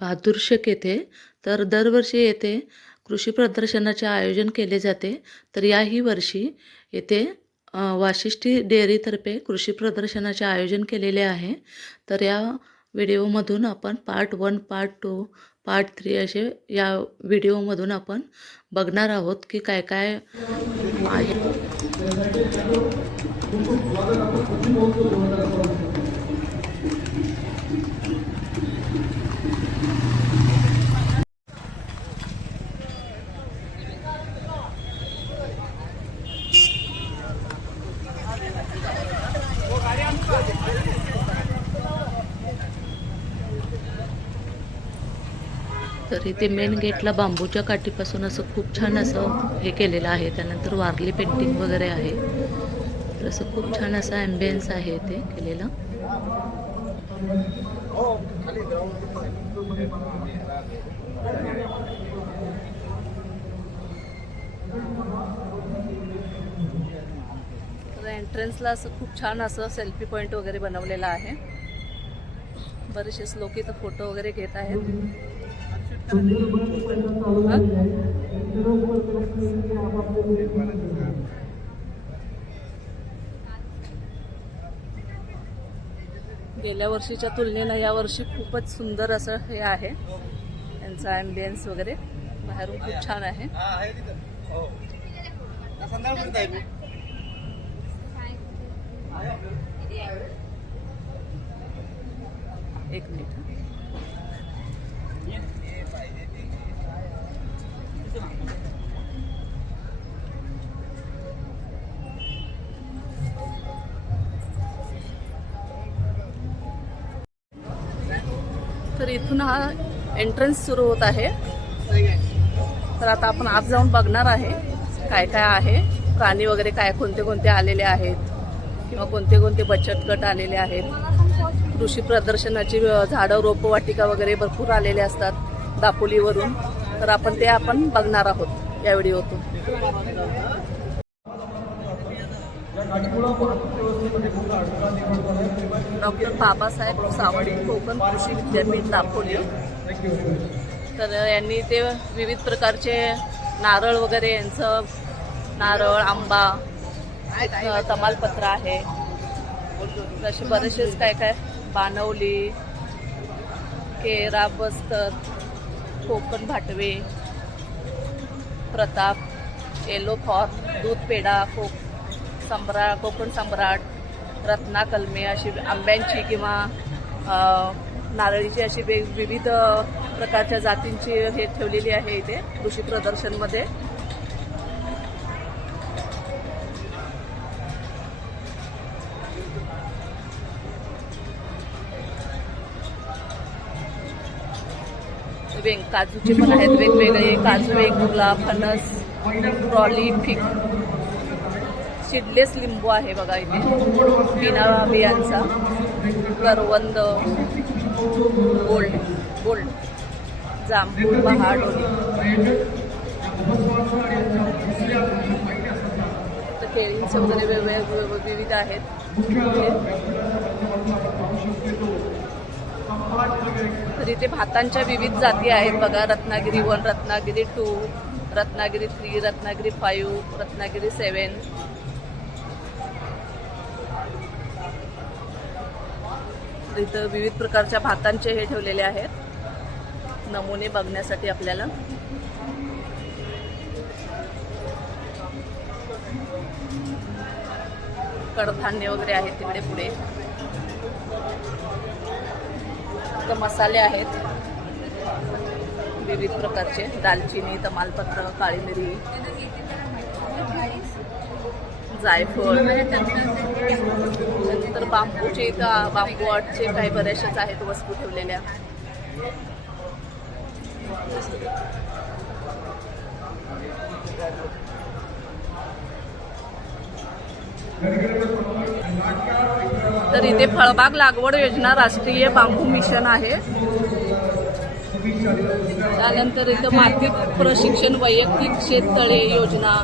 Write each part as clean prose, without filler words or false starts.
बहादूरशेख येथे तर दरवर्षी येथे कृषी प्रदर्शनाचे आयोजन केले जाते. तर याही वर्षी येथे वाशिष्ठी डेअरीतर्फे कृषी प्रदर्शनाचे आयोजन केलेले आहे. तर या व्हिडिओमधून आपण पार्ट 1, पार्ट 2, पार्ट 3 असे या व्हिडिओमधून आपण बघणार आहोत की काय काय आहे. तर इथे मेन गेटला बांबूच्या काठीपासून असं खूप छान असं हे केलेलं आहे. त्यानंतर वारली पेंटिंग वगैरे आहे. तर असं खूप छान असा ॲम्बियन्स आहे इथे केलेला. तर एंट्रन्सला असं खूप छान असं सेल्फी पॉईंट वगैरे बनवलेला आहे. बरेचसेच लोक इथं फोटो वगैरे घेत आहेत. गेल्या वर्षीच्या तुलनेनं या वर्षी खूपच सुंदर असं हे आहे. यांचा ॲम्बियन्स वगैरे बाहेरून खूप छान आहे. एक मिनिट. तर इथून हा एंट्रन्स सुरू होत आहे. तर आता आपण आत जाऊन बघणार आहे काय काय आहे. प्राणी वगैरे काय कोणते कोणते आलेले आहेत किंवा कोणते कोणते बचत गट आलेले आहेत. कृषी प्रदर्शनाची झाडं रोपवाटिका वगैरे भरपूर आलेले असतात दापोलीवरून. तर आपण ते बघणार आहोत या व्हिडिओतून. डॉक्टर बाबासाहेब सावंत कोकण कृषी विद्यापीठ दापोली. तर यांनी ते विविध प्रकारचे नारळ वगैरे यांचं नारळ, आंबा, तमालपत्र आहे. असे बरेचसेच काय काय बाणवली, केरा, बस्तर, कोकण भाटवे, प्रताप, येलो फॉर्म, दूध पेढा, कोकण सम्राट, रत्ना कलमे अशी आंब्यांची किंवा नारळीची अशी विविध प्रकारच्या जातींची हे ठेवलेली आहे इथे कृषी प्रदर्शनमध्ये. काजूचे पण आहेत वेगवेगळे. काजू, वेंगुर्ला, फणस, ट्रॉली, फिग, सीडलेस लिंबू आहे बघा इथे, बिना बियांचा, करवंद, गोल्ड, जांभूळ, पहाडोली. तर केळींचे वगैरे वेगवेगळे विविध आहेत. तर इथे भातांच्या विविध जाती आहेत बघा. रत्नागिरी 1, रत्नागिरी 2, रत्नागिरी 3, रत्नागिरी 5, रत्नागिरी 7. इथं विविध प्रकारच्या भातांचे हे ठेवलेले आहेत नमुने बघण्यासाठी आपल्याला. कडधान्य वगैरे आहेत तिकडे पुढे. तर मसाले आहेत विविध प्रकारचे, दालचिनी, तमालपत्र, काळी मिरी, जायफळ. तर बांबूचे इथं बांबू आर्टचे काही बऱ्याचशाच आहेत वस्तू ठेवलेल्या. तर इथे फळबाग लागवड योजना राष्ट्रीय बांबू मिशन आहे. त्यानंतर इथं माती प्रशिक्षण वैयक्तिक शेततळे योजना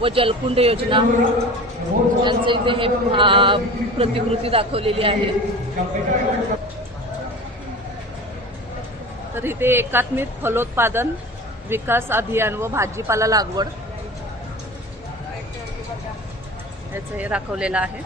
व जलकुंड योजना यांचं इथे हे प्रतिकृती दाखवलेली आहे. तर इथे एकात्मिक फलोत्पादन विकास अभियान व भाजीपाला लागवड याचं हे दाखवलेलं आहे.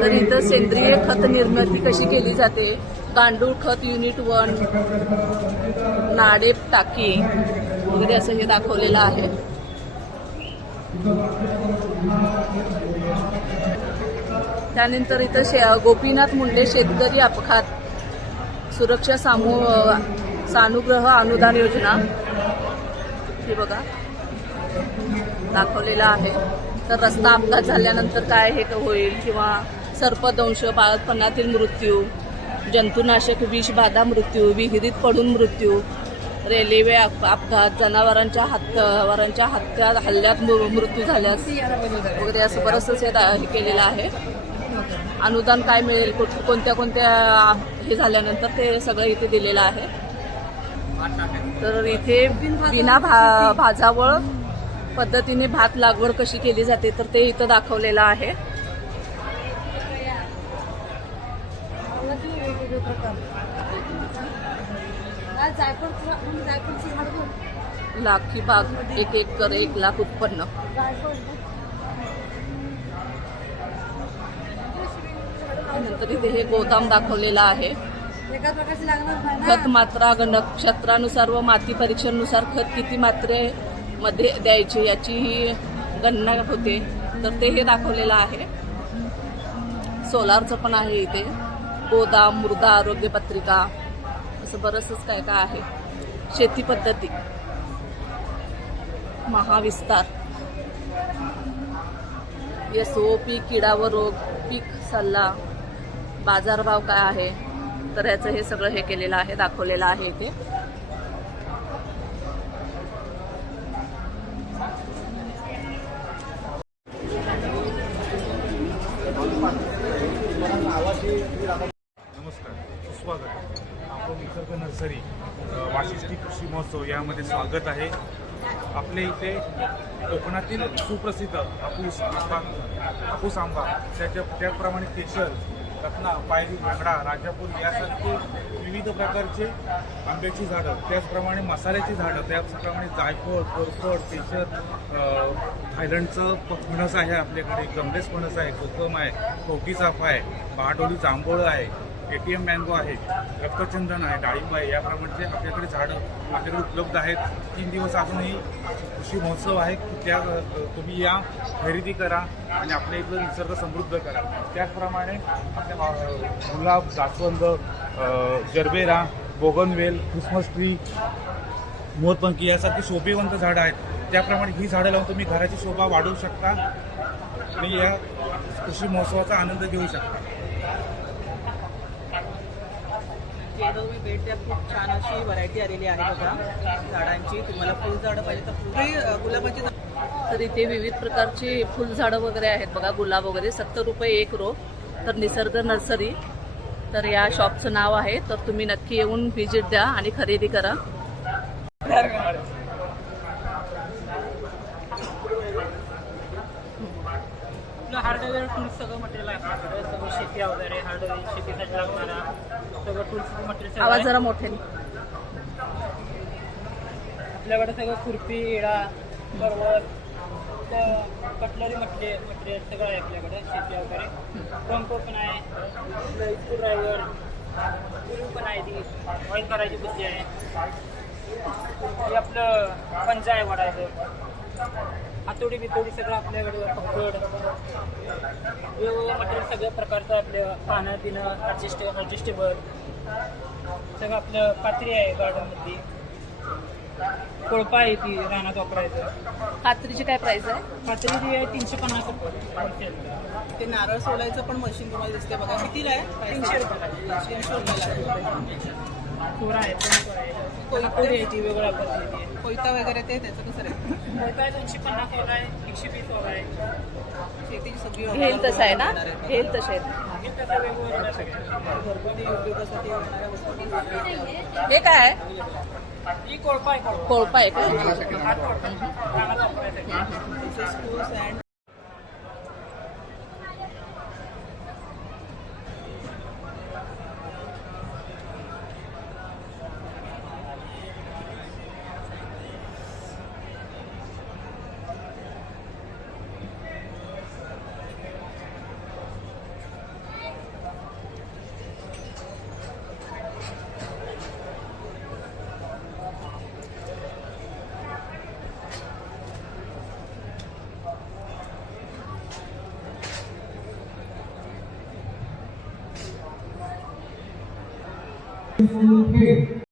तर इथं सेंद्रिय खत निर्मिती कशी केली जाते, गांडूळ खत युनिट 1, नाडेप टाकी वगैरे असं हे दाखवलेलं आहे. त्यानंतर इथं गोपीनाथ मुंडे शेतकरी अपघात सुरक्षा सानुग्रह अनुदान योजना हे बघा दाखवलेलं आहे. तर रस्ता अपघात झाल्यानंतर काय हे होईल, किंवा सर्पदंश, बाळपणातील मृत्यू, जंतुनाशक विषबाधा मृत्यू, विहिरीत पडून मृत्यू, रेल्वे अपघात, जनावरांच्या हल्ल्यात मृत्यू झाल्यास वगैरे असं बरंचसं हे केलेलं आहे. अनुदान काय मिळेल, कोणत्या हे झाल्यानंतर ते सगळं इथे दिलेलं आहे. तर इथे बिना भाजावळ पद्धतीने भात लागवड कशी केली जाते तर ते इथं दाखवलेलं आहे. लाखी बाग 1 एकर 1 लाख उत्पन्न. नंतर इथे हे गोदाम दाखवलेलं आहे. खत मात्रा नक्षत्रानुसार व माती परीक्षेनुसार खत किती मात्रेमध्ये द्यायची याची ही गणना होते, तर ते हे दाखवलेलं आहे. सोलारचं पण आहे इथे. गोदाम, मृदा आरोग्य पत्रिका असं बरंचसं काय काय आहे. शेती पद्धती, महाविस्तार, SOP, किडा व रोग, पीक सल्ला, बाजारभाव काय आहे, तर याचं हे सगळं हे केलेलं आहे, दाखवलेलं आहे इथे. नमस्कार, सुस्वागत. आपलं निसर्ग नर्सरी वाशिष्ठी कृषी महोत्सव यामध्ये स्वागत आहे. आपल्या इथे कोकणातील सुप्रसिद्ध हापूस आंबा, त्याप्रमाणे केशर, रत्ना, पायरी, वेंगडा, राजापूर यासारखे विविध प्रकारचे आंब्याची झाडं, त्याचप्रमाणे मसाल्याची झाडं, त्याचप्रमाणे जायफळ, कोरफड, केशर, थायलंडचं फणस आहे आपल्याकडे, गमलेस फणस आहे, कोकम आहे, कवठी चाफा आहे, बहाडोली जांभूळ आहे, ATM मँगो आहे, रक्तचंदन आहे, डाळिंब आहे, याप्रमाणे आपल्याकडे झाडं आपल्याकडे उपलब्ध आहेत. 3 दिवस अजूनही कृषी महोत्सव आहे. त्या तुम्ही या खरेदी करा आणि आपल्या इथलं निसर्ग समृद्ध करा. त्याचप्रमाणे आपल्या गुलाब, जास्वंद, जरबेरा, बोगनवेल, क्रिसमस ट्री, मोरपंखी यासारखी शोभेवंत झाडं आहेत. त्याप्रमाणे ही झाडं लावून तुम्ही घराची शोभा वाढवू शकता आणि या कृषी महोत्सवाचा आनंद घेऊ शकता. तुम्ही भेट द्या. खूप छान अशी व्हरायटी आलेली आहे बघा झाडांची. तुम्हाला फुलझाडं पाहिजे तर फुले, गुलाबाची तर इथे विविध प्रकारची फुलझाडं वगैरे आहेत बघा, गुलाब वगैरे. 70 रुपये 1 रो. तर निसर्ग नर्सरी, तर या शॉपचं नाव आहे. तर तुम्ही नक्की येऊन व्हिजिट द्या आणि खरेदी करा. हार्डवेअर टूल्स सगळं मटेरियल आहे आपल्याकडे. सगळं शेती वगैरे हार्डवेअर, शेतीसाठी लागणारा सगळं टूल्स मटेरियल. आवाज जरा मोठ्याने. आपल्याकडे सगळं खुरपी, इडा, बरोबर कटलरी मटेरियल सगळं आहे आपल्याकडे. शेती वगैरे पंप पण आहे, स्क्रू ड्रायव्हर पण आहे, ती ऑइल करायची बुद्धी आहे. हे आपलं पंजा आहे वाढायचं, हातोडी बितोडी सगळं आपल्याकडे. पकड वेगवेगळं मटेरियल सगळ्या प्रकारचं आपलं. खाणं पिणं ॲडजस्टेबल सगळं आपलं. कात्री आहे गार्डनमध्ये, कोळपा आहे ती रानात वापरायचं. कात्रीची काय प्राइस आहे? कात्री जी आहे 350 रुपये. ते नारळ सोलायचं पण मशीन तुम्हाला दिसते बघा. कितीला आहे? 300 रुपये. 300 रुपयाला. सोरा आहे पण आहे कोयता द्यायची वेगळ्या पद्धती आहे कोयता वगैरे ते त्याचं कसं आहे कोयता आहे 250 वाला आहे 120 वाला आहे शेतीची सगळी घेईल तसं आहे ना घेईल तसे आहेत. हे कसं वेगवेगळं सगळं घरगुती उपयोगासाठी होणाऱ्या वस्तू हे काय आहे ही कोळपा आहे कोळपा कोळपा आहे का हात कोळपा कानात वापरायसाठी स्कूल्स अँड full pay.